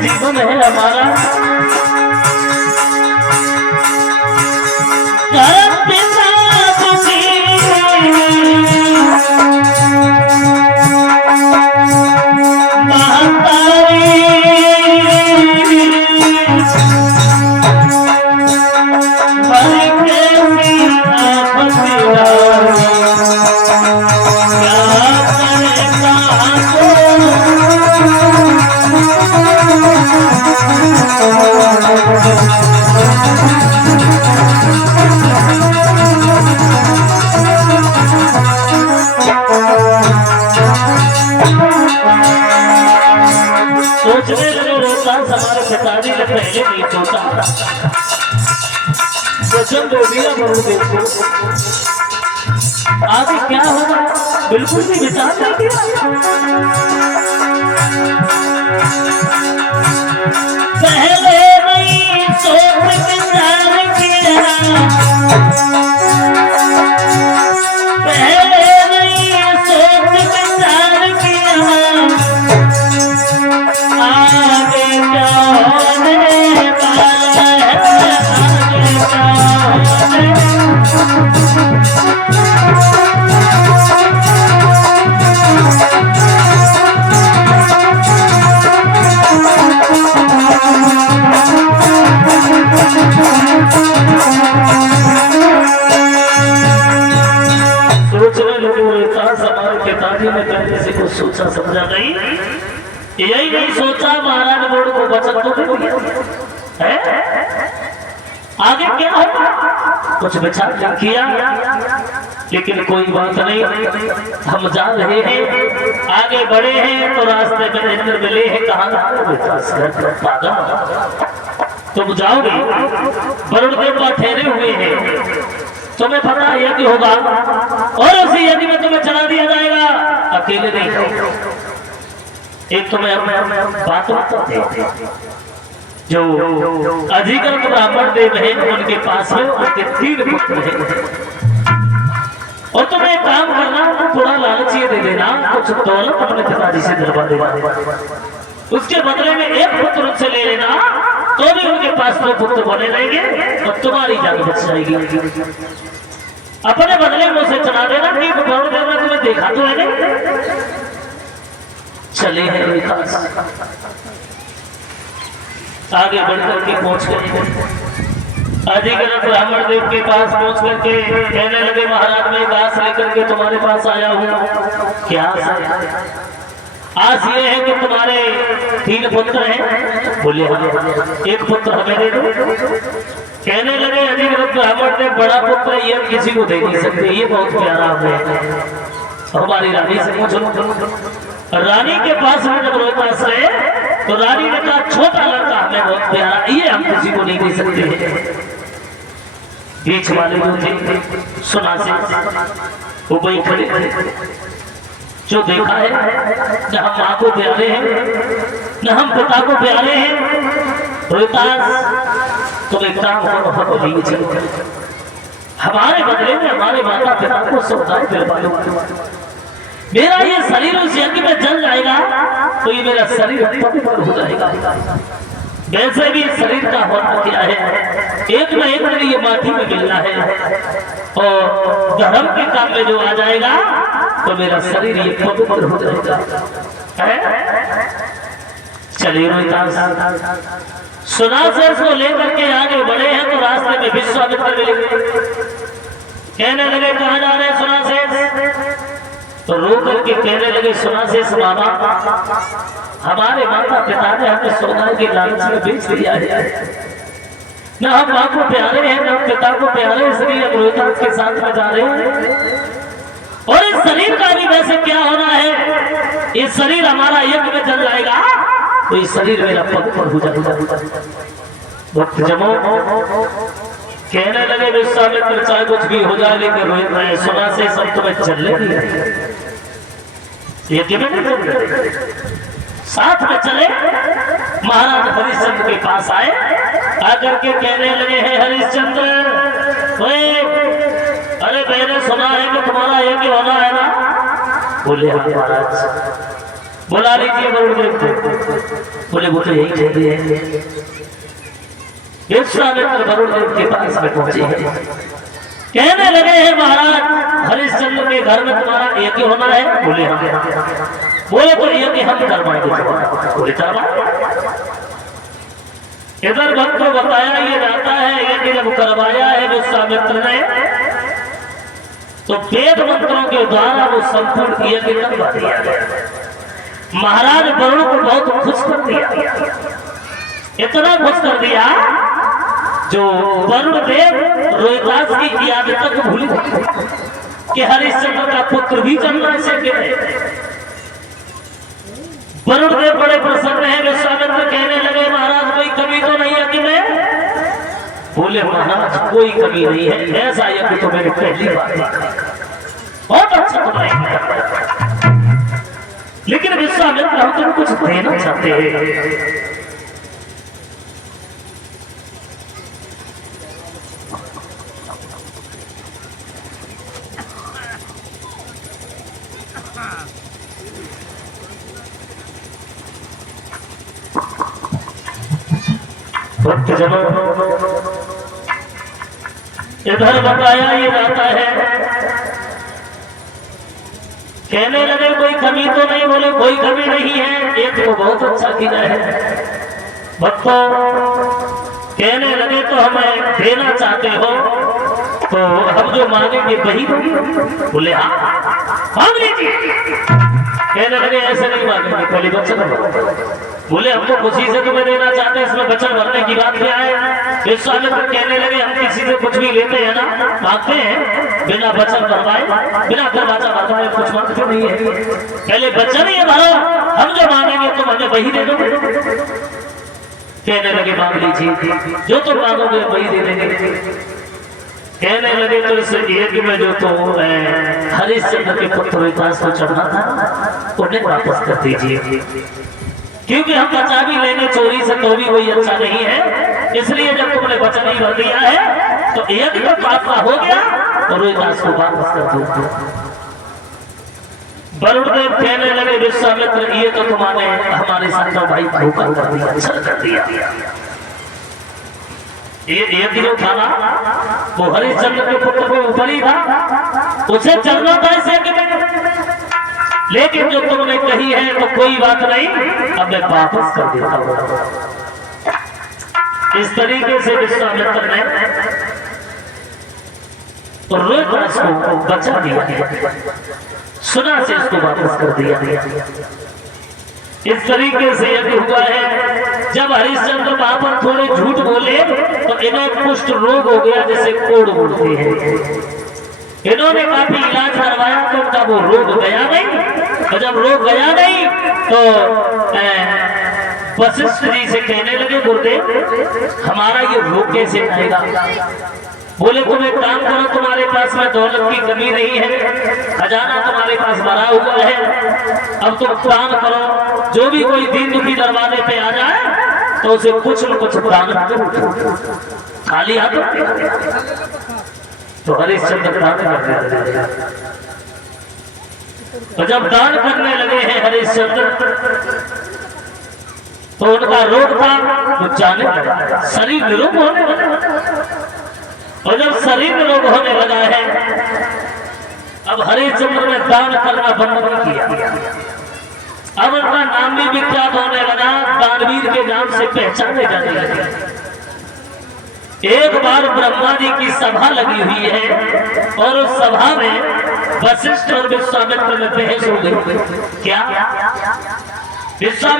जीवन है हमारा। सोचने लगे रोहतास हमारे पिताजी ने पहले नहीं सोचा था। वचन दे दिया गुरुदेव को, आगे क्या होगा बिल्कुल भी विचार नहीं किया। पहले नहीं सोच विचार किया, पहले नहीं सोच विचार किया, आगे क्या होने वाला है, आगे क्या होने। सोचने लगे रोहतास हमारे पिताजी ने पहले से कुछ सोचा समझा नहीं, यही नहीं सोचा महाराज मोड़ को बचत तो दे दिया है, आगे क्या होगा कुछ विचार किया। लेकिन कोई बात नहीं, हम जा रहे हैं, आगे बढ़े हैं तो रास्ते में इंद्र मिले हैं, कहा तुम जाओगे, वरुण देवता ठहरे हुए हैं, तुम्हें पता यज्ञ होगा और उसी यज्ञ में तुम्हें चला दिया जाएगा, अकेले नहीं। एक तुम्हें बात बताते जो अधिकृत ब्राह्मण देव हैं उनके पास में उनके 3 पुत्र हैं, और तुम्हें एक काम करना, थोड़ा लालच ये दे देना, कुछ दौलत अपने पिताजी से दिलवा देना, उसके बदले में एक पुत्र उनसे ले लेना, तो भी उनके पास 2 पुत्र बने रहेंगे और तुम्हारी जान बच जाएगी। अपने बदले में उसे चला देना कि वरुण देव ने तुम्हें देखा तो है नहीं। चले हैं आगे बढ़कर के पहुंच गए, अधिकृत ब्राह्मण देव के पास पहुंच करके कहने लगे महाराज मैं दास लेकर के तुम्हारे पास आया हूँ। क्या आस ये है कि तुम्हारे 3 पुत्र हैं? बोले एक पुत्र हमें दे दो। कहने लगे अधिकृत ब्राह्मण देव बड़ा पुत्र ये किसी को दे नहीं सकते, ये बहुत प्यारा है, हमारी रानी से पूछो। रानी के पास में जब रोहतास रहे तो रानी ने कहा छोटा लड़का हमें बहुत प्यारा, ये हम किसी को नहीं दे सकते। बीच वाले जो थे सुना से वो वही खड़े जो देखा है, न हम माँ को प्यारे हैं न हम पिता को प्यारे हैं। रोहतास तुम एक काम करो, हमारे बदले में हमारे माता पिता को सौगात दिलवा दो। मेरा ये शरीर उस यज्ञ में जल जाएगा तो ये मेरा शरीर पवित्र हो जाएगा। वैसे भी शरीर का होना क्या है, एक न एक दिन ये माटी में मिलना है, और धर्म के काम में जो आ जाएगा तो मेरा शरीर ये पवित्र हो जाएगा। चलिए रोहतास सुना से इसको लेकर के आगे बढ़े हैं तो रास्ते में विश्वामित्र मिले, कहने लगे कहाँ जा रहे हैं सुना से? तो रो करके कहने लगे सुना से बाबा हमारे माता पिता ने हमें सोना के लालच में बेच दिया है, न हम माँ को प्यारे हैं न हम पिता को प्यारे, इसलिए हम रोहतास के साथ में जा रहे हैं। और इस शरीर का भी वैसे क्या होना है, इस शरीर हमारा यज्ञ में जल जाएगा तो इस शरीर मेरा पवित्र हो जाएगा। वक्त जमो कहने लगे विश्वामित्र चाहे कुछ भी हो जाए लेकिन रोहित सुना से सब तुम्हें चलने नहीं यज्ञ में साथ में चले। महाराज हरिश्चंद्र के पास आए, आकर के कहने लगे हैं हरिश्चंद्र अरे मैंने सुना है कि तुम्हारा यज्ञ होना है ना? बोले हाँ महाराज। बुला लीजिए वरुण देव को। बोले वो तो यही ठहरी है। विश्वामित्र वरुण देव के पास में पहुंचे हैं, कहने लगे हैं महाराज हरिश्चंद्र के घर में तुम्हारा एक ही होना है। बोले हाँ। बोले तो एक ही हम करवाएंगे। बोले चलो। इधर भक्त को बताया ये जाता है एक ही जब करवाया है विश्वामित्र ने तो वेद मंत्रों के द्वारा वो संपूर्ण एक ही करवा दिया गया। महाराज वरुण को बहुत खुश कर दिया, इतना खुश कर दिया जो वरुण देव रोहिदास की याद तक भूल गए कि हरिश्चंद्र का पुत्र भी जन्मा से वरुण देव बड़े प्रसन्न है। विश्वामित्र कहने लगे महाराज कोई कमी तो नहीं है कि मैं? बोले महाराज कोई कमी नहीं है, ऐसा यज्ञ तो मैंने पहली बार देखा, बहुत अच्छा तुम्हारा। लेकिन विश्वामित्र हम तुम कुछ देना चाहते हैं। भक्तजनों इधर बताया ये जाता है, कहने लगे कोई कमी तो नहीं। बोले कोई कमी नहीं है, एक तो बहुत अच्छा किया है। भक्तों कहने लगे तो हमें देना चाहते हो तो हम जो मांगेंगे वही दोगे? बोले हाँ मांग लीजिए। कहने लगे ऐसे नहीं मांगेंगे, पहले वचन। बोले हम तो खुशी से तुम्हें देना चाहते हैं, इसमें वचन भरने की बात क्या है? विश्वामित्र कहने लगे हम किसी से कुछ भी लेते हैं ना, मांगते हैं बिना वचन भरवाए, बिना दरवाजा भरवाए कुछ मांगते नहीं है। पहले वचन ही भरो, हम जो मांगेंगे तुम हमें वही दे दोगे। कहने लगे मांग लीजिए, जो तुम मांगोगे वही दे देंगे। कहने लगे तो इस यज्ञ में जो तो हरिश्चंद्र के पुत्र रोहिदास को चढ़ना था उन्हें वापस कर दीजिए, क्योंकि हम बचा भी लेंगे चोरी से तो भी कोई अच्छा नहीं है। इसलिए जब तुमने वचन ही भर दिया है तो यज्ञ का फैसला हो गया और रोहिदास को वापस कर दो। वरुण देव कहने लगे विश्वामित्र ये तो तुम्हारे हमारे साथ भाई धोखा कर दिया, छल कर दिया। ये जो था ना वो हरिश्चंद्र के पुत्र को ऊपर ही था, उसे चलना था इसे। लेकिन जो तुमने कही है तो कोई बात नहीं, अब मैं वापस कर देता हूं। इस तरीके से विश्वामित्र ने रोहिदास को बचा दिया, सुना से इसको वापस कर दिया। इस तरीके से यज्ञ हुआ है। जब हरिश्चंद्र वहां पर थोड़े झूठ बोले तो इन्हें कुष्ठ रोग हो गया, जैसे कोढ़ बोलते हैं। इन्होंने काफी इलाज करवाया तो उनका वो रोग गया नहीं, और जब रोग गया नहीं तो वशिष्ठ जी से कहने लगे गुरुदेव हमारा ये रोग कैसे आएगा? बोले तुम एक काम करो, तुम्हारे पास में दौलत की कमी नहीं है, खजाना तुम्हारे पास भरा हुआ है। अब तुम काम करो, जो भी कोई दीन दुखी दरवाजे पे आ जाए तो उसे कुछ न कुछ दान करो, खाली हाथ। तो हरिश्चंद्र दान करने लगे, तो जब दान करने लगे हैं हरिश्चंद्र तो उनका रोग था वो जाने लगा, शरीर निरोग होने लगा। और जब शरीर में रोग होने लगा है अब हरिश्चंद्र ने दान करना बंद नहीं किया। अब उनका नाम भी विख्यात होने लगा, दानवीर के नाम से पहचाने जाने लगे। एक बार ब्रह्मा जी की सभा लगी हुई है और उस सभा में वशिष्ठ और विश्वामित्र में बहस हो गई। क्या विश्वामित्र